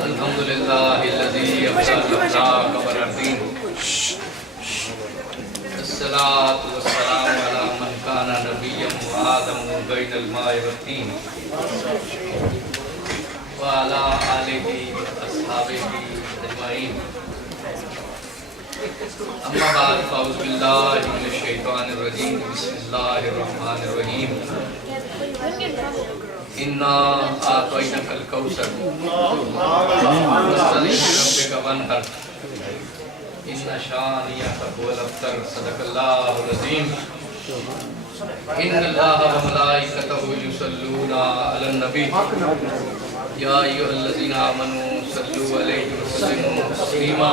الحمدللہ الذی ابدل الاخلاق والدین الصلاۃ والسلام علی من کان نبیا وآدم بین الماء والطین وعلی آلہ واصحابہ اجمعین اما بعد فاعوذ باللہ من الشیطان الرجیم بسم اللہ الرحمن الرحیم انا اعطیناک الکوثر فصل لربک وانحر ان شانئک هو الابتر صدق اللہ العظیم ان اللہ وملائکتہ یصلون علی النبی یا ایھا الذین آمنوا صلوا علیہ وسلموا تسلیما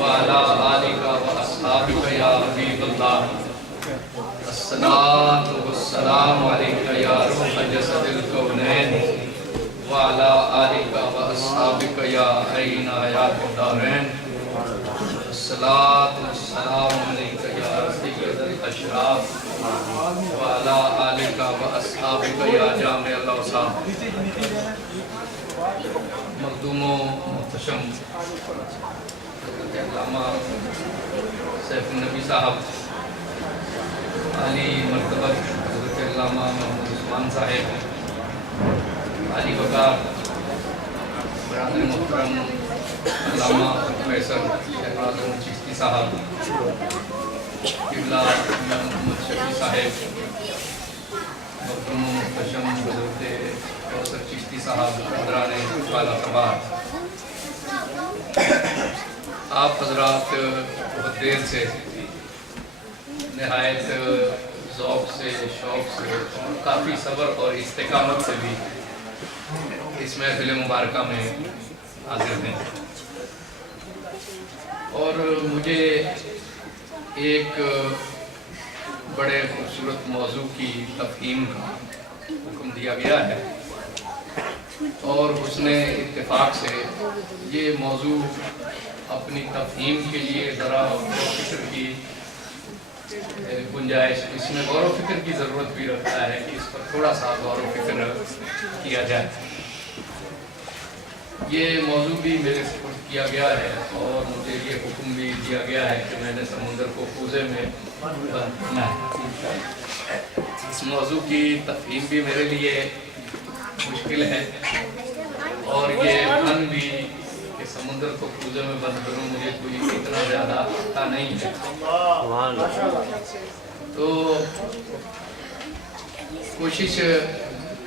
وعلی آلک واصحابک یا حبیب اللہ الصلاۃ والسلام علیک یا روح جسد الکونین وعلی آلک واصحابک یا عین حیات الدارین الصلاۃ والسلام علیک یا سید الاشراف وعلی آلک واصحابک یا جامع الاوصاف مخدوم و محتشم علامہ سیف النبی صاحب، علی مرتبہ حضرت علامہ محمد عثمان صاحب، علی وقار برادر محترم علامہ پروفیسر شہباز احمد چشتی صاحب، قبلہ محمد شفیع صاحب، محترم محتشم حضرت کوثر چشتی صاحب، حضران والا تبار، آپ حضرات بہت دیر سے نہایت ذوق سے، شوق سے، کافی صبر اور استقامت سے بھی اس محفل مبارکہ میں حاضر ہیں، اور مجھے ایک بڑے خوبصورت موضوع کی تفہیم کا حکم دیا گیا ہے، اور حسن اتفاق سے یہ موضوع اپنی تفہیم کے لیے ذرا غور و فکر کی گنجائش، اس میں غور و فکر کی ضرورت بھی رکھتا ہے کہ اس پر تھوڑا سا غور و فکر کیا جائے۔ یہ موضوع بھی میرے سپرد کیا گیا ہے، اور مجھے یہ حکم بھی دیا گیا ہے کہ میں نے سمندر کو کوزے میں بند کرنا ہے۔ اس موضوع کی تفہیم بھی میرے لیے مشکل ہے، اور یہ فن بھی کہ سمندر کو کوزے میں بند کروں مجھے کوئی اتنا زیادہ آتا نہیں ہے، تو کوشش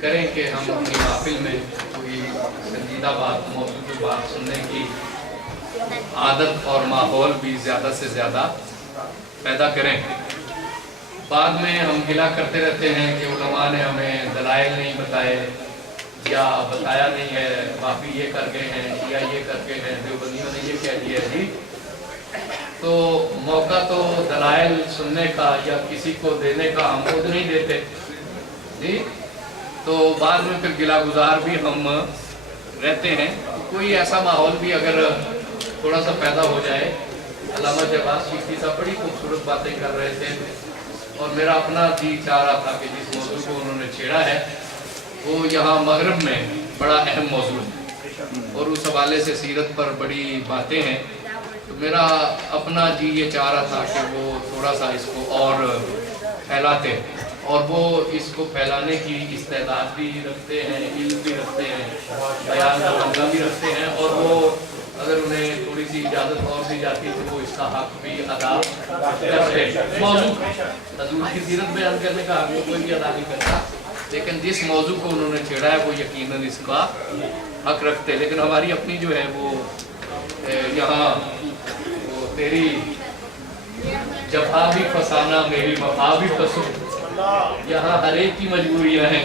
کریں کہ ہم اپنی محفل میں کوئی سنجیدہ بات، موضوع بات سننے کی عادت اور ماحول بھی زیادہ سے زیادہ پیدا کریں۔ بعد میں ہم گلہ کرتے رہتے ہیں کہ علماء نے ہمیں دلائل نہیں بتائے، یا بتایا نہیں ہے، باقی یہ کر گئے ہیں، یا یہ کر گئے ہیں، دیوبندیوں نے یہ کہہ دیا جی۔ تو موقع تو دلائل سننے کا یا کسی کو دینے کا ہم خود نہیں دیتے جی، تو بعد میں پھر گلہ گزار بھی ہم رہتے ہیں۔ کوئی ایسا ماحول بھی اگر تھوڑا سا پیدا ہو جائے۔ علامہ شہباز چشتی صاحب بڑی خوبصورت باتیں کر رہے تھے، اور میرا اپنا جی چاہ رہا تھا کہ جس موضوع کو انہوں نے چھیڑا ہے وہ یہاں مغرب میں بڑا اہم موضوع ہے، اور اس حوالے سے سیرت پر بڑی باتیں ہیں، تو میرا اپنا جی یہ چاہ رہا تھا کہ وہ تھوڑا سا اس کو اور پھیلاتے، اور وہ اس کو پھیلانے کی استعداد بھی رکھتے ہیں، علم بھی رکھتے ہیں، بیان کا بنگلہ بھی رکھتے ہیں، اور وہ اگر انہیں تھوڑی سی اجازت اور دی جاتی تو وہ اس کا حق بھی ادا کرتے۔ موضوع حضور کی سیرت بیان کرنے کا حق کوئی بھی ادا نہیں کرتا، لیکن جس موضوع کو انہوں نے چھیڑا ہے وہ یقیناً اس کا حق رکھتے۔ لیکن ہماری اپنی جو ہے وہ یہاں وہ تیری جفا بھی فسانہ میری وفا بھی فسو، یہاں ہر ایک کی مجبوریاں ہیں،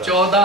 14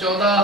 14